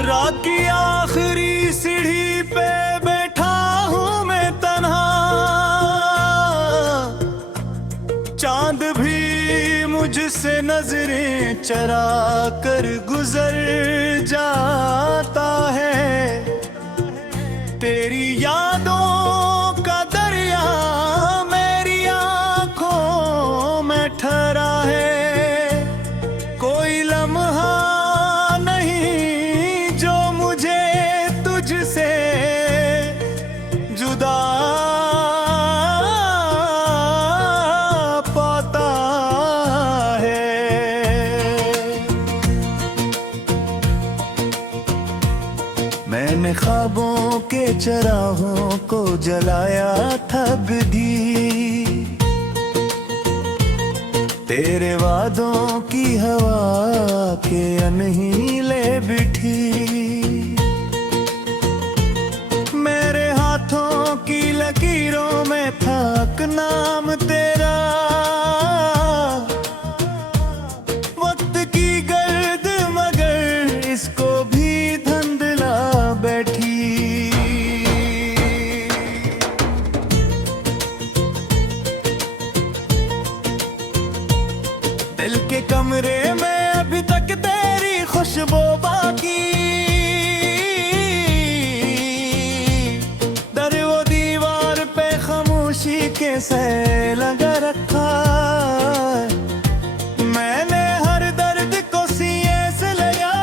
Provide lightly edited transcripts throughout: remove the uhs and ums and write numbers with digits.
रात की आखिरी सीढ़ी पे बैठा हूँ मैं तन्हा, चांद भी मुझसे नजरें चरा कर गुजर जाता है। तेरी यादों का दरिया मेरी आंखों में ठहरा है, कोई लम्हा नहीं जो मुझे तुझसे जुदा पाता है। मैंने ख्वाबों के चराहों को जलाया था विधि, तेरे वादों की हवा के अनहीले बिठी। मेरे हाथों की लकीरों में था नाम तेरा, वक्त की गर्द मगर इसको भी धंधला बैठी। दिल के कमरे में अभी तक तेरी खुशबू बाकी, दर वो दीवार पे खामोशी के से लगा रखा। मैंने हर दर्द को सीने से लगा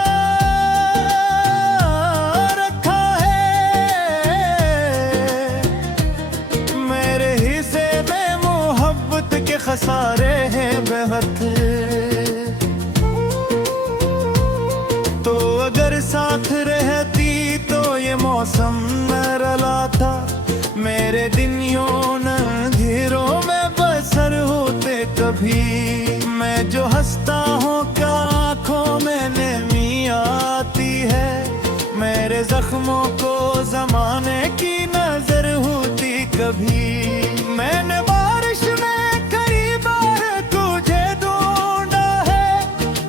रखा है, मेरे हिस्से में मोहब्बत के खसारे हैं बेहद। तो अगर साथ रहती तो ये मौसम न रलाता, मेरे दिन यूं न अंधेरों में बसर होते कभी। मैं जो हंसता हूँ क्या आँखों में नमी आती है, मेरे जख्मों को जमाने की नजर होती कभी। मैंने बारिश में करीब तुझे ढूंढा है,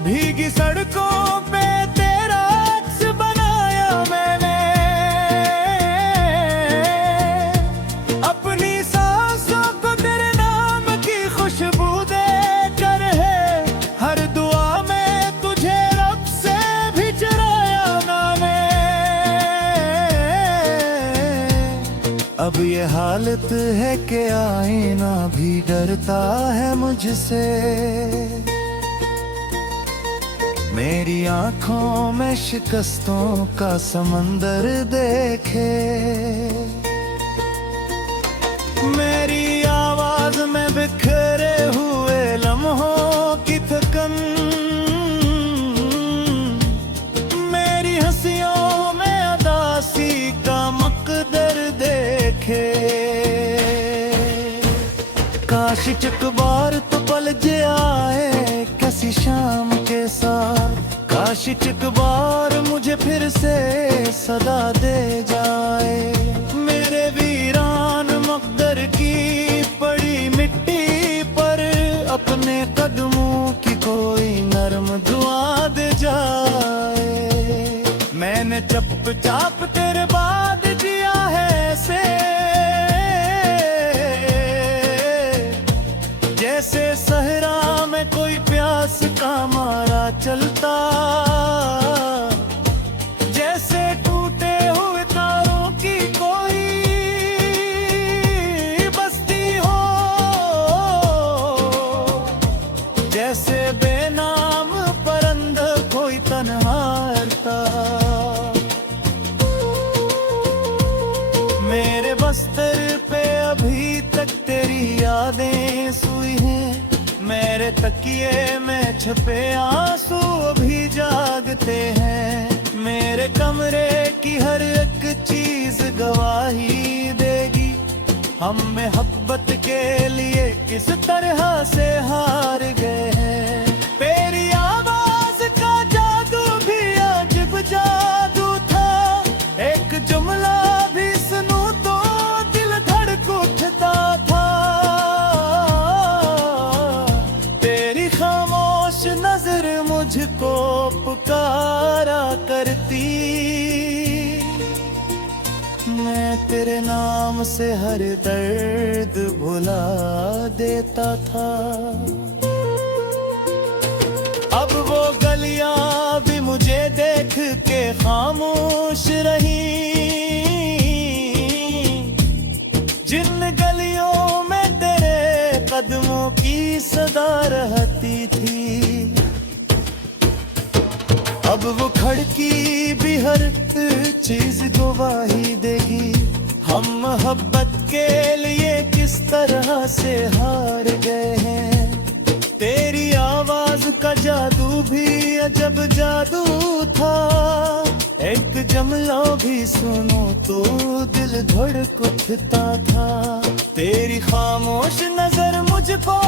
भीगी सड़कों पे तेरा अक्स बनाया मैंने। अपनी सांसों को तेरे नाम की खुशबू देकर है, हर दुआ में तुझे रब से भी चुराया मैंने। अब ये हालत है कि आईना भी डरता है मुझसे, मेरी आंखों में शिकस्तों का समंदर देखे। मेरी आवाज में बिखरे हुए लम्हों की थकन, मेरी हंसियों में अदासी का मकदर देखे। काश चकबार तो पल जे आए किसी शाम के साथ, काश चकबार मुझे फिर से सदा दे जाए। मेरे वीरान मकदर की पड़ी मिट्टी पर अपने कदमों की कोई नरम दुआ दे जाए। मैंने चुपचाप तेरे बाद जिया है ऐसे, जैसे सहरा में कोई प्यास का मारा चलता, जैसे टूटे हुए तारों की कोई बस्ती हो, जैसे बेनाम परिंदा कोई तन्हाता। मेरे बस्तर पे अभी तक तेरी यादें सुई हैं, मेरे तकिए में छुपे आंसू अभी जागते हैं। मेरे कमरे की हर एक चीज गवाही देगी, हम मोहब्बत के लिए किस तरह से हार गए हैं। तेरी आवाज का जादू भी अजब जादू था, एक जुमला भी सुनूं तो दिल धड़क उठता था। तेरी खामोश नजर मुझको पुकारा करती, नाम से हर दर्द भुला देता था। अब वो गलियां भी मुझे देख के खामोश रही, जिन गलियों में तेरे कदमों की सदा रहती थी। अब वो खिड़की भी हर चीज गवाही देगी, हम मोहब्बत के लिए किस तरह से हार गए हैं। तेरी आवाज का जादू भी अजब जादू था, एक जमला भी सुनो तो दिल धड़क उठता था। तेरी खामोश नजर मुझको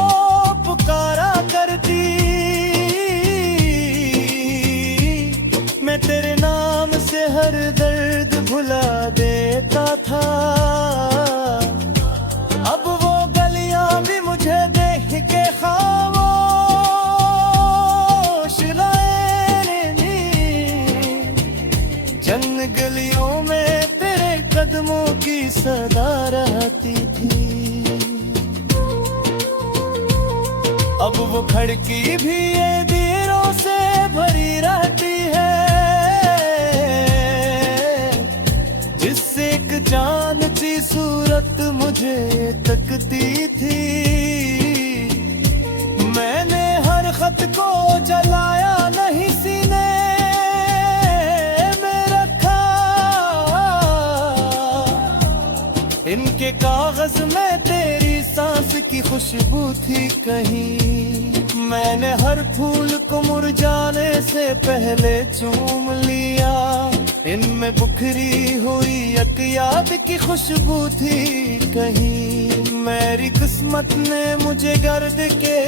पुकारा करती, मैं तेरे नाम से हर दर्द भुला देता था। अब वो गलियां भी मुझे देख के खामोश लाए, जन गलियों में तेरे कदमों की सदा रहती थी। अब वो खिड़की भी ये दीरों से भरी रहती है, चांद सी सूरत मुझे तकती थी। मैंने हर खत को जलाया नहीं, सीने में रखा, इनके कागज में तेरी सांस की खुशबू थी कहीं। मैंने हर फूल को मुरझाने से पहले चूम लिया, इनमें बुखरी हुई एक याद की खुशबू थी कहीं। मेरी किस्मत ने मुझे गर्द के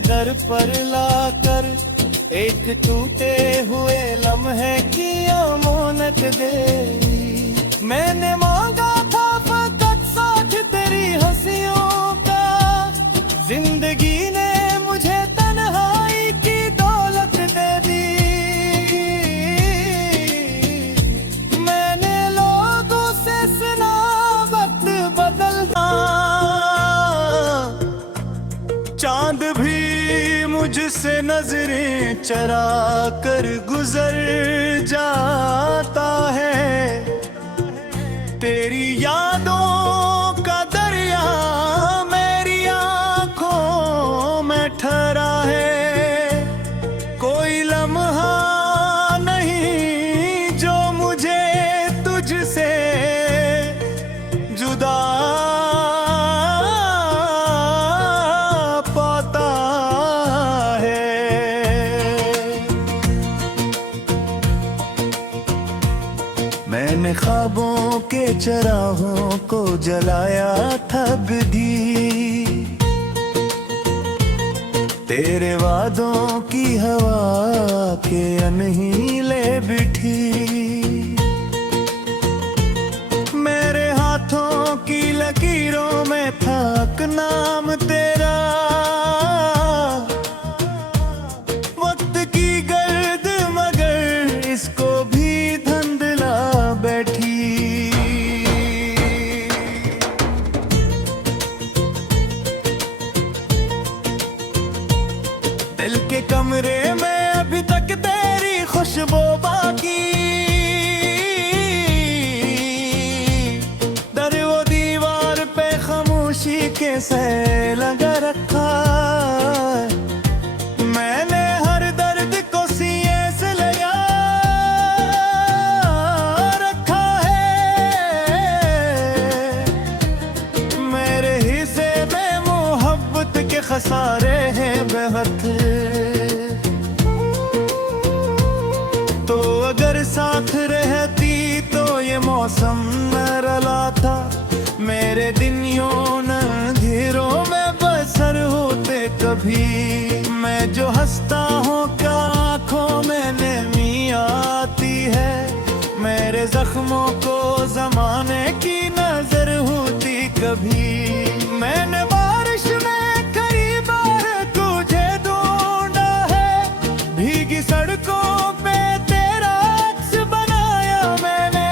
दर पर लाकर एक टूटे हुए लम्हे की अमानत दे। मैंने मांगा था फकत साथ तेरी हंसियों का, जिंदगी ने मुझे तन्हाई की दौलत दे दी। मैंने लोगों से सुना वक्त बदलता, चांद भी मुझसे नजरें चरा कर गुजर जाता है। तेरी यादों का दरिया मेरी आंखों में ठहरा है, कोई लम्हा नहीं जो मुझे तुझसे जुदा पाता है। मैंने ख्वाबों के चराहों को जलाया था भी, तेरे वादों की हवा के अनहीले बिठी। मेरे हाथों की लकीरों में था नाम तेरा, वक्त की गर्द मगर इसको भी धंधला बैठी। दिल के कमरे में अभी तक तेरी खुशबू बाकी, दर वो दीवार पे खामोशी के से लगा रखा। मैंने हर दर्द को सीने से लगा रखा है, मेरे हिस्से में मोहब्बत के खसारे हैं बेहद। तो अगर साथ रहती तो ये मौसम न रला था, मेरे दिन यूं न अंधेरों में बसर होते कभी। मैं जो हंसता हूँ क्या आँखों में नमी आती है, मेरे जख्मों को जमाने की नजर होती कभी। मैंने बारिश में कई बार तुझे ढूंढा है, भीगी सड़कों पे तेरा अक्स बनाया मैंने।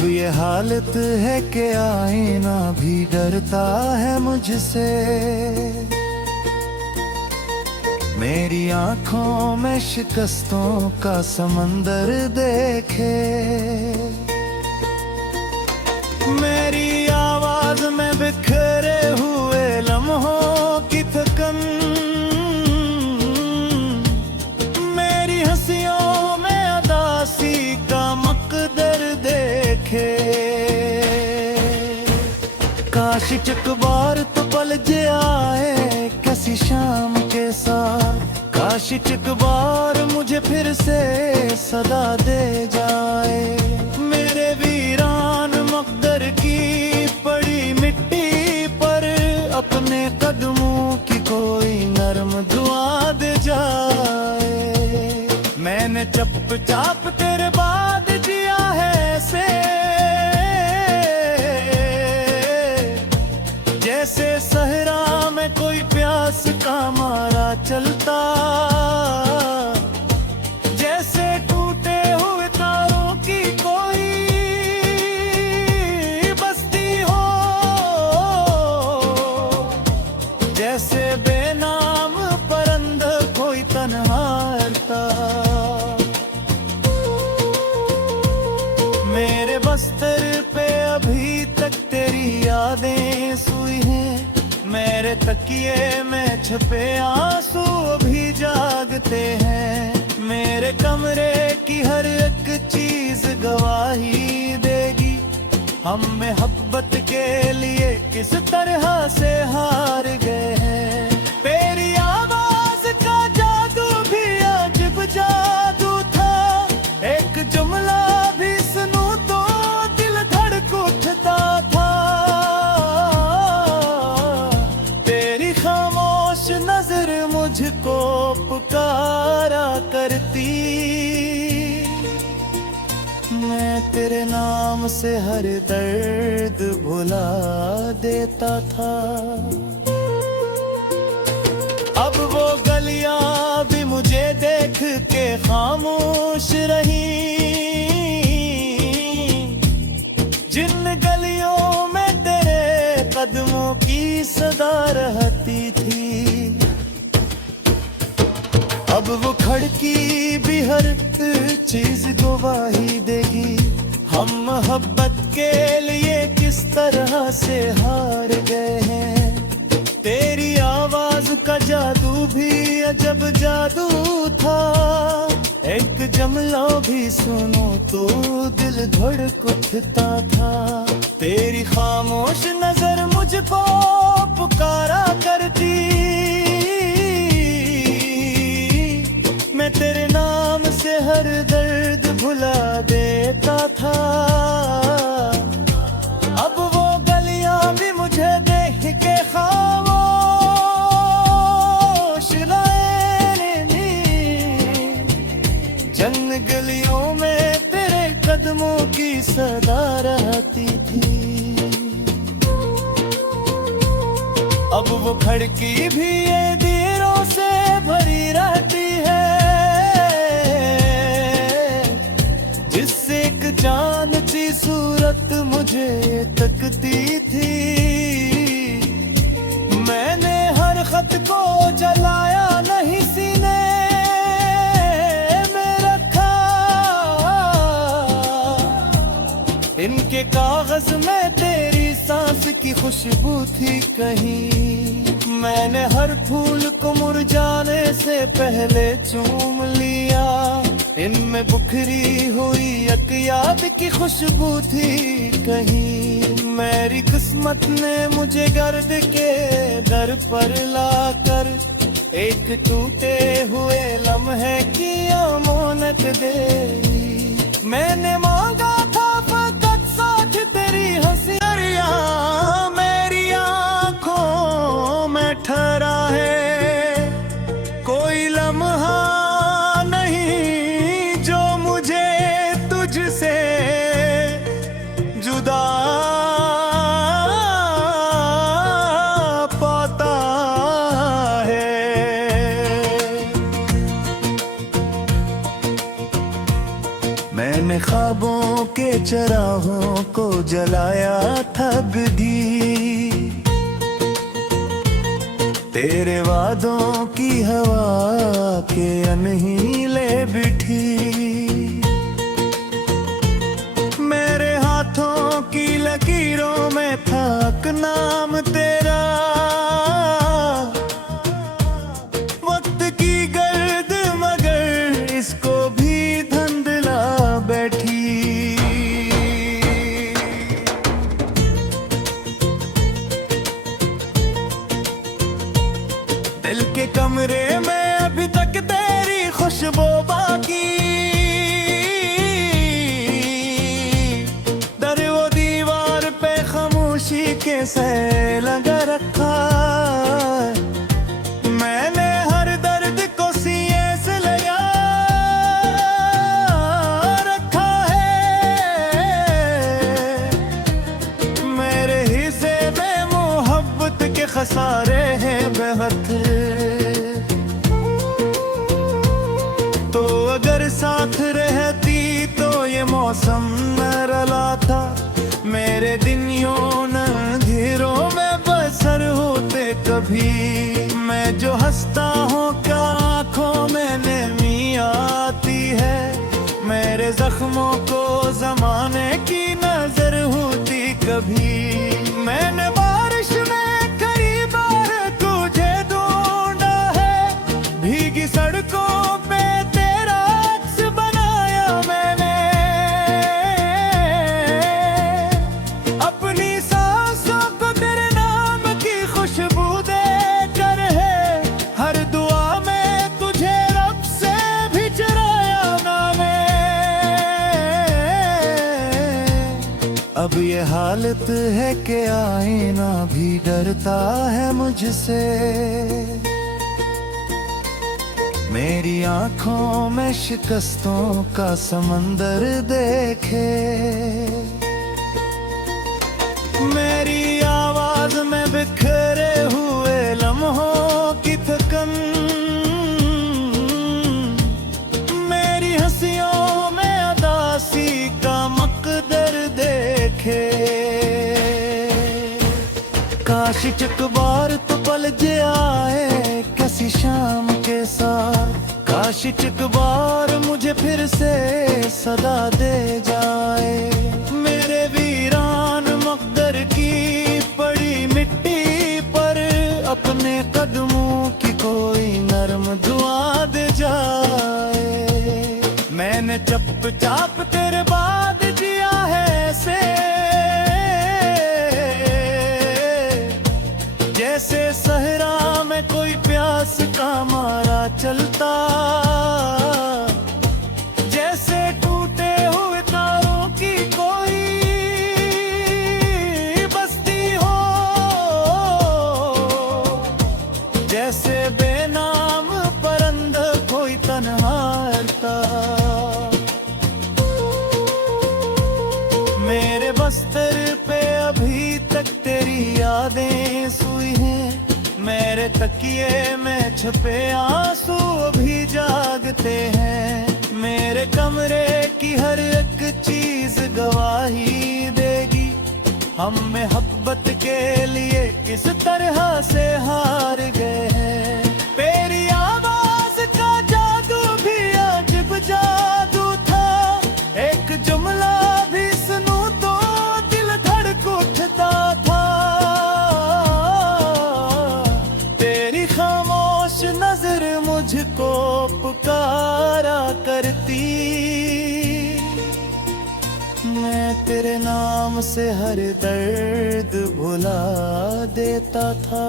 अब ये हालत है कि आईना भी डरता है मुझसे। मेरी आंखों में शिकस्तों का समंदर देखे, मेरी आवाज में बिखरे हुए लम्हों की थकन, मेरी हंसियों में उदासी का मकदर देखे। काश एक बार तो पल जे आए किसी शाम के साथ, काश एक बार मुझे फिर से सदा दे जाए। मेरे वीरान मकदर की पड़ी मिट्टी पर अपने कदमों की कोई नरम दुआ दे जाए। मैंने चुपचाप तेरे बाद जिया है ऐसे, जैसे सहरा में कोई प्यास का मारा चलता, जैसे टूटे हुए तारों की कोई बस्ती हो, जैसे बेनाम परिंदा कोई तन्हाता। मेरे बस्तर पे अभी तक तेरी यादें सुई हैं, मेरे तकिए में छुपे आंसू अभी जागते हैं। मेरे कमरे की हर एक चीज गवाही देगी, हम मोहब्बत के लिए किस तरह से हार गए हैं। तेरी आवाज का जादू भी अजब जादू था, एक जुमला भी सुनूं तो दिल धड़क उठता था। तेरी खामोश नजर मुझको पुकारा करती, मैं तेरे नाम से हर दर्द भुला देता था। अब वो गलियां भी मुझे देख के खामोश रही, जिन गलियों में तेरे कदमों की सदा रहती थी। अब वो खिड़की भी हर चीज गवाही देगी, हम मोहब्बत के लिए किस तरह से हार गए हैं। तेरी आवाज का जादू भी अजब जादू था, एक जुमला भी सुनो तो दिल धड़क उठता था। तेरी खामोश नजर मुझको पुकारा करती, मैं तेरे नाम से हर दर्द भुला देता था। अब वो गलियां भी मुझे देख के खामोश रहती, जन गलियों में तेरे कदमों की सदा रहती थी। अब वो खिड़की भी ये दीरों से भरी रहती है, जिससे एक चांद सी सूरत मुझे तकती थी। मैंने हर खत को जलाया नहीं, सीने में रखा, इनके कागज में तेरी सांस की खुशबू थी कहीं। मैंने हर फूल को मुरझाने से पहले चूम लिया, इनमें बुखरी हुई एक याद की खुशबू थी कहीं। मेरी किस्मत ने मुझे गर्द के दर पर लाकर एक टूटे हुए लम्हे की अमानत दे। मैंने मांगा था फकत साथ तेरी हंसियां, मेरी आंखों में ठहरा है कोई लम्हा नहीं जो मुझे तुझसे जुदा पाता है। मैंने ख्वाबों के चराहों को जलाया था विधि, तेरे वादों की हवा के अनहीले बिठी। मेरे हाथों की लकीरों में था नाम तेरा, वक्त की गर्द मगर इसको भी धंधला बैठी। दिल के कमरे में अभी तक तेरी खुशबू बाकी, दर वो दीवार पे खामोशी के से लगा रखा। मैंने हर दर्द को सीने से लगा रखा है, मेरे हिस्से में मोहब्बत के खसारे हैं बेहद। तो अगर साथ रहती तो ये मौसम न रलाता, मेरे दिन यूं न अंधेरों में बसर होते कभी। मैं जो हंसता हूँ क्या आँखों में नमी आती है, मेरे जख्मों को जमाने की नजर होती कभी। मैंने बारिश में कई बार तुझे ढूंढा है, भीगी सड़कों पे तेरा अक्स बनाया मैंने। अपनी सांसों को तेरे नाम की खुशबू देकर है, हर दुआ में तुझे रब से भी चराया नामे। अब ये हालत है कि आईना भी डरता है मुझसे, मेरी आंखों में शिकस्तों का समंदर देखे। मेरी आवाज में बिखरे हुए लम्हों की थकन, मेरी हंसियों में अदासी का मकदर देखे। काश चकबार तो पल जाए किसी शाम के साथ, काश चकबार मुझे फिर से सदा दे जाए। मेरे वीरान मकदर की पड़ी मिट्टी पर अपने कदमों की कोई नरम दुआ दे जाए। मैंने चुपचाप तेरे बाद जिया है ऐसे, जैसे सहरा में कोई प्यास का मारा चलता, जैसे टूटे हुए तारों की कोई बस्ती हो, जैसे बेनाम परिंदा कोई तन्हाता। मेरे बस्तर पे अभी तक तेरी यादें सुई हैं, मेरे तकिए में छुपे आंसू अभी जागते हैं। मेरे कमरे की हर एक चीज गवाही देगी, हम मोहब्बत के लिए किस तरह से हार गए हैं। तेरी आवाज का जादू भी अजब जादू था, एक जुमला भी सुनूं तो दिल धड़क उठता था। तेरी खामोश नजर मुझको पुकारा करती, मैं तेरे नाम से हर दर्द भुला देता था।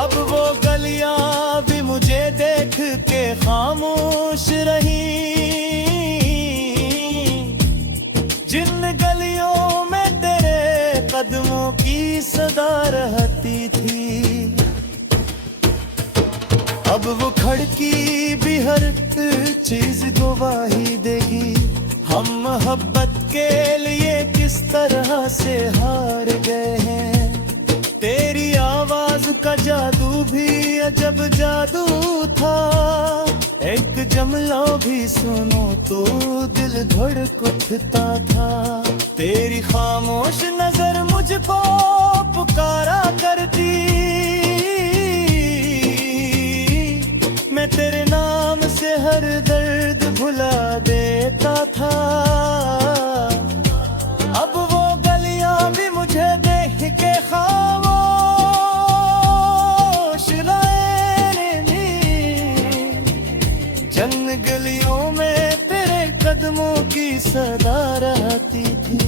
अब वो गलियां भी मुझे देख के खामोश रही, जिन गलियों में तेरे कदमों की सदा रहती थी। अब वो खड़की भी हर चीज गवाही देगी, हम मोहब्बत के लिए किस तरह से हार गए हैं। तेरी आवाज का जादू भी अजब जादू था, एक जमला भी सुनो तो दिल धड़क उठता था। तेरी खामोश नजर मुझको पुकारा करती, मैं तेरे नाम से हर दर्द भुला देता था। अब वो गलियां भी मुझे देख के खामोश रहती, चंद गलियों में तेरे कदमों की सदा रहती थी।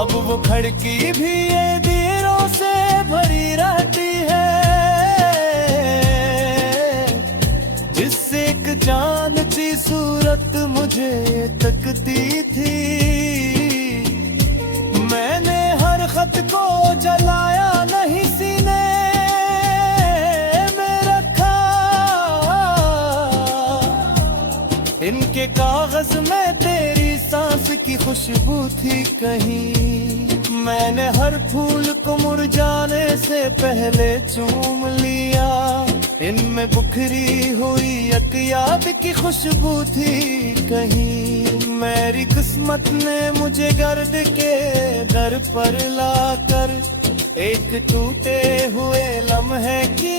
अब वो खिड़की भी ये दीरों से भरी रहती है, जिससे एक चांद सी सूरत मुझे तकती थी। मैंने हर खत को जलाया नहीं, सीने में रखा, इनके कागज में तेरी सांस की खुशबू थी कहीं। मैंने हर फूल को मुरझाने से पहले चूम लिया, इनमें बुखरी हुई एक याद की खुशबू थी कहीं। मेरी किस्मत ने मुझे गर्द के दर पर लाकर एक टूटे हुए लम्हे की